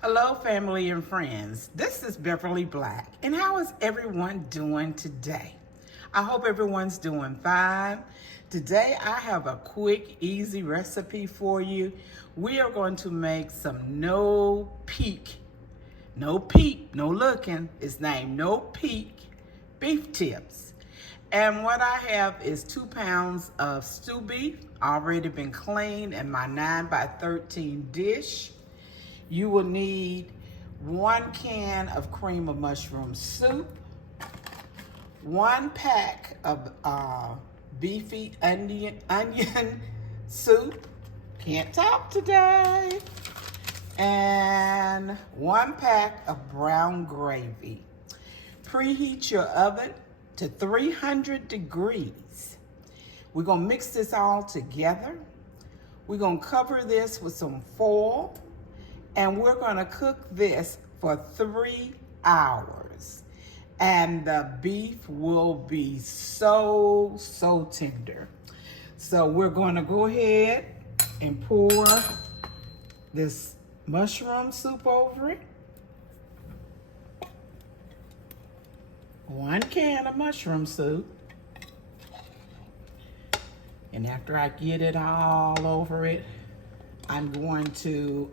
Hello, family and friends. This is Beverly Black, and how is everyone doing today? I hope everyone's doing fine. Today, I have a quick, easy recipe for you. We are going to make some no peek, no looking. It's named no peek beef tips. And what I have is 2 pounds of stew beef, already been cleaned in my 9x13 dish. You will need 1 can of cream of mushroom soup, 1 pack of beefy onion soup, can't talk today, and 1 pack of brown gravy. Preheat your oven to 300 degrees. We're gonna mix this all together. We're gonna cover this with some foil, and we're gonna cook this for 3 hours. And the beef will be so tender. So we're gonna go ahead and pour this mushroom soup over it. 1 can of mushroom soup. And after I get it all over it, I'm going to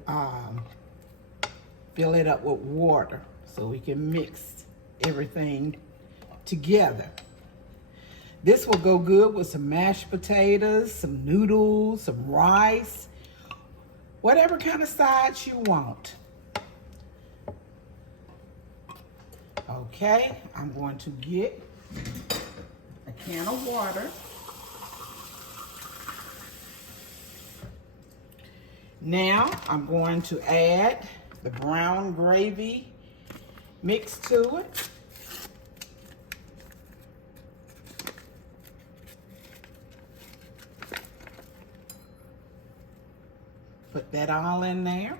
fill it up with water so we can mix everything together. This will go good with some mashed potatoes, some noodles, some rice, whatever kind of sides you want. Okay, I'm going to get a can of water. Now I'm going to add the brown gravy mix to it. Put that all in there.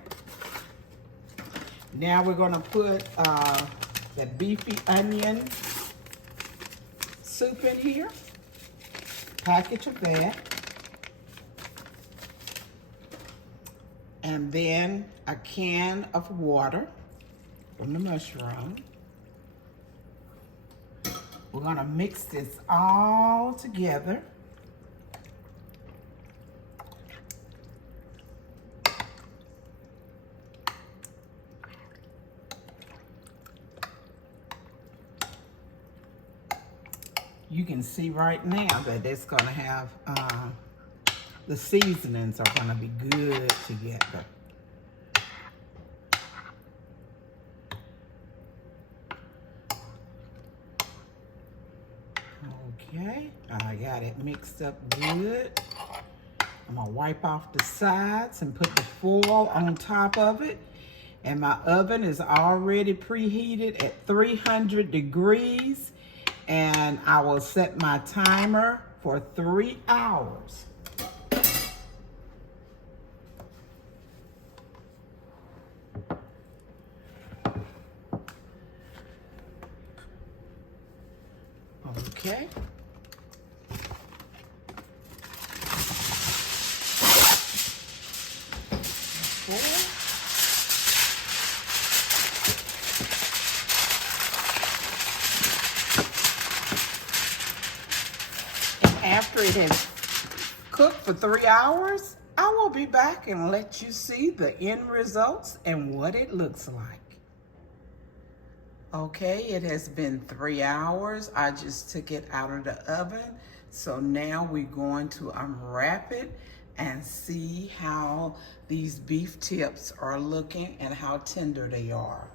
Now we're going to put that beefy onion soup in here. Package of that. And then a can of water from the mushroom. We're gonna mix this all together. You can see right now that it's gonna have the seasonings are gonna be good together. Okay, I got it mixed up good. I'm gonna wipe off the sides and put the foil on top of it. And my oven is already preheated at 300 degrees. And I will set my timer for 3 hours. Okay. After it has cooked for 3 hours, I will be back and let you see the end results and what it looks like. Okay, it has been 3 hours. I just took it out of the oven. So now we're going to unwrap it and see how these beef tips are looking and how tender they are.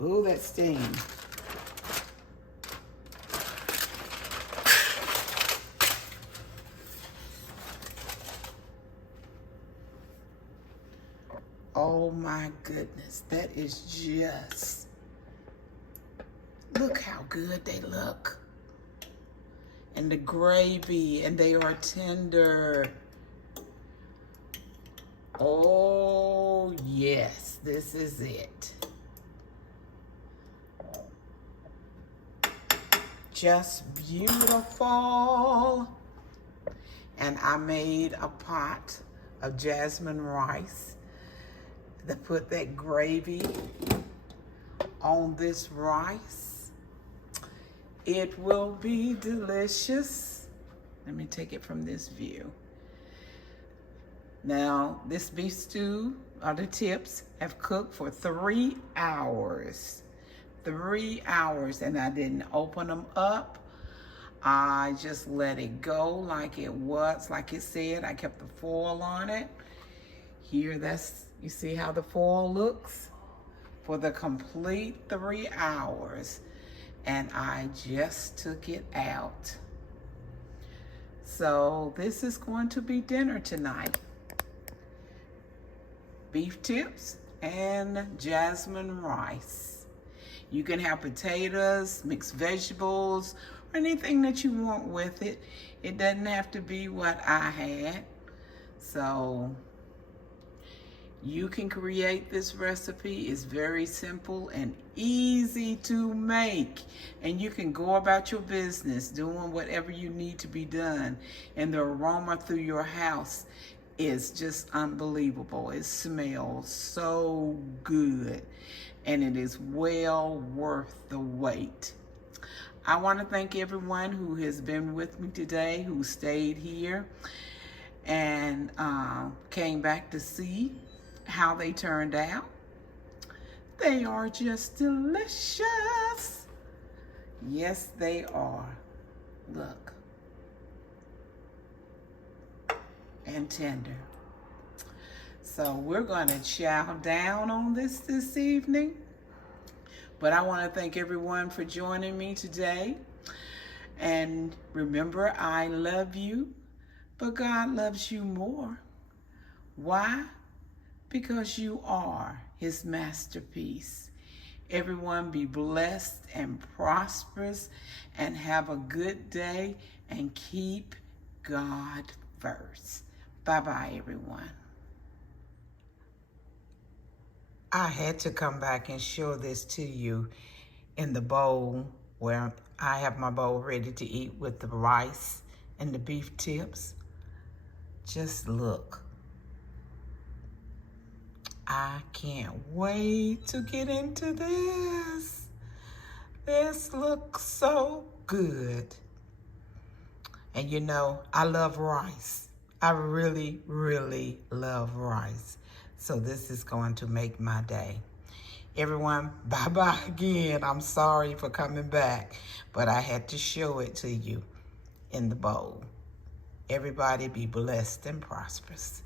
Ooh, that steam. Oh my goodness, that is just, look how good they look. And the gravy, and they are tender. Oh yes, this is it. just beautiful. And I made a pot of jasmine rice to put that gravy on this rice. It will be delicious. Let me take it from this view. Now, this beef stew, or the tips, have cooked for 3 hours. 3 hours, and I didn't open them up. I just let it go like it was, like it said. I kept the foil on it. Here, you see how the foil looks? For the complete 3 hours. And I just took it out. So this is going to be dinner tonight. Beef tips and jasmine rice. You can have potatoes, mixed vegetables, or anything that you want with it. It doesn't have to be what I had. So you can create this recipe. It's very simple and easy to make. And you can go about your business doing whatever you need to be done. And the aroma through your house is just unbelievable. It smells so good. And it is well worth the wait. I want to thank everyone who has been with me today, who stayed here and came back to see how they turned out. They are just delicious. Yes, they are. Look. And tender. So we're going to chow down on this evening. But I want to thank everyone for joining me today. And remember, I love you, but God loves you more. Why? Because you are His masterpiece. Everyone be blessed and prosperous and have a good day and keep God first. Bye-bye, everyone. I had to come back and show this to you in the bowl where I have my bowl ready to eat with the rice and the beef tips. Just look. I can't wait to get into this. This looks so good. And you know, I love rice. I really, really love rice. So this is going to make my day. Everyone, bye-bye again. I'm sorry for coming back, but I had to show it to you in the bowl. Everybody be blessed and prosperous.